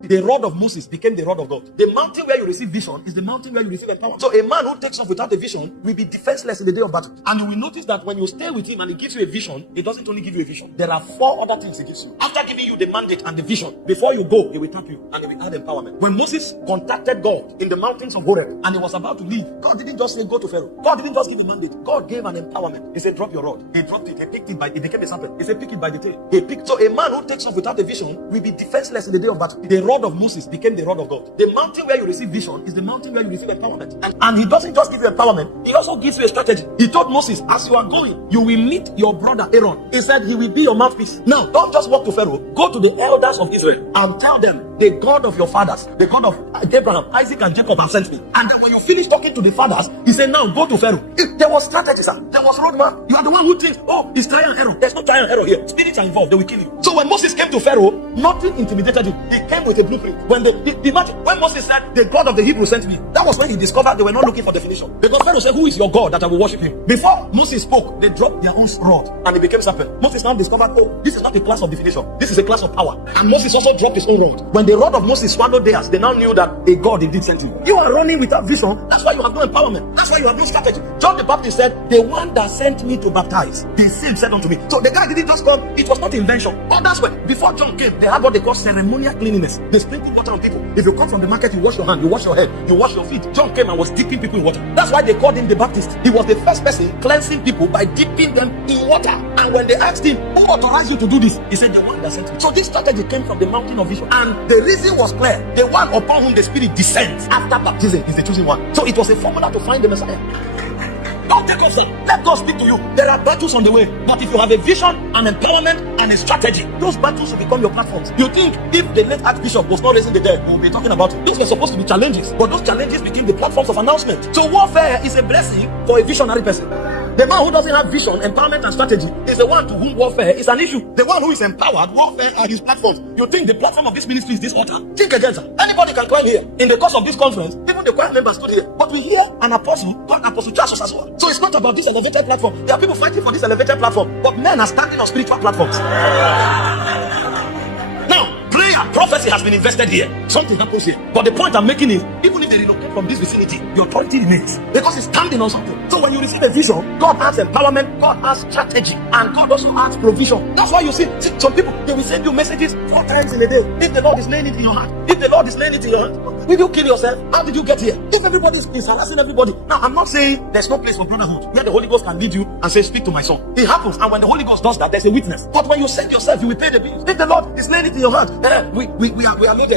The rod of Moses became the rod of God. The mountain where you receive vision is the mountain where you receive empowerment. So a man who takes off without a vision will be defenseless in the day of battle. And you will notice that when you stay with him and he gives you a vision, he doesn't only give you a vision. There are 4 other things he gives you. After giving you the mandate and the vision, before you go, he will tap you and he will add empowerment. When Moses contacted God in the mountains of Horeb and he was about to leave, God didn't just say go to Pharaoh. God didn't just give a mandate. God gave an empowerment. He said drop your rod. He dropped it. He picked it it became a serpent. He said pick it by the tail. He picked. So a man who takes off without a vision will be defenseless in the day of battle. The rod of Moses became the rod of God. The mountain where you receive vision is the mountain where you receive empowerment. And he doesn't just give you empowerment, he also gives you a strategy. He told Moses, as you are going, you will meet your brother Aaron. He said he will be your mouthpiece. Now, don't just walk to Pharaoh. Go to the elders of Israel and tell them, the God of your fathers, the God of Abraham, Isaac, and Jacob has sent me. And then when you finish talking to the fathers, he said, now go to Pharaoh. There was strategy, sir. There was roadmap. You are the one who thinks, oh, it's trial and error. There's no trial and error here. Spirits are involved. They will kill you. So when Moses came to Pharaoh, nothing intimidated him. He came with a blueprint. Imagine when Moses said, the God of the Hebrews sent me. That was when he discovered they were not looking for definition. Because Pharaoh said, who is your God that I will worship him? Before Moses spoke, they dropped their own rod and it became serpent. Moses now discovered, oh, this is not a class of definition. This is a class of power. And Moses also dropped his own rod. When the rod of Moses swallowed theirs, they now knew that a God indeed sent you. You are running without vision. That's why you have no empowerment. That's why you have no strategy. John the Baptist said, the one that sent me to baptize, the same said unto me. So the guy didn't just come. It was not invention. Others were. Before John came, they had what they call ceremonial cleanliness. They sprinkle water on people. If you come from the market, you wash your hand, you wash your head, you wash your feet. John came and was dipping people in water. That's why they called him the Baptist. He was the first person cleansing people by dipping them in water. And when they asked him, who authorized you to do this? He said, the one that sent me. So this strategy came from the mountain of vision. And the reason was clear. The one upon whom the Spirit descends after baptism is the chosen one. So it was a formula to find the Messiah. Don't take off, sir. Let God speak to you. There are battles on the way. But if you have a vision, an empowerment, and a strategy, those battles will become your platforms. You think if the late Archbishop was not raising the dead, we'll be talking about it. Those were supposed to be challenges. But those challenges became the platforms of announcement. So warfare is a blessing for a visionary person. The man who doesn't have vision, empowerment, and strategy is the one to whom warfare is an issue. The one who is empowered, warfare are his platforms. You think the platform of this ministry is this altar? Think again, sir. Anybody can climb here. In the course of this conference, even the choir members stood here. But we hear an apostle called Apostle Charles as well. So it's not about this elevated platform. There are people fighting for this elevated platform, but men are standing on spiritual platforms. Now, prayer, prophecy has been invested here. Something happens here. But the point I'm making is, even if they relocate from this vicinity, the authority remains. Because it's standing on something. So when you receive a vision, God has empowerment, God has strategy, and God also has provision. That's why you see some people, they will send you messages 4 times in a day. If the Lord is laying it in your heart, if the Lord is laying it in your heart, will you kill yourself? How did you get here? If everybody is harassing everybody. Now, I'm not saying there's no place for brotherhood where the Holy Ghost can lead you and say, speak to my son. It happens, and when the Holy Ghost does that, there's a witness. But when you send yourself, you will pay the bills. If the Lord is laying it in your heart, we are loaded.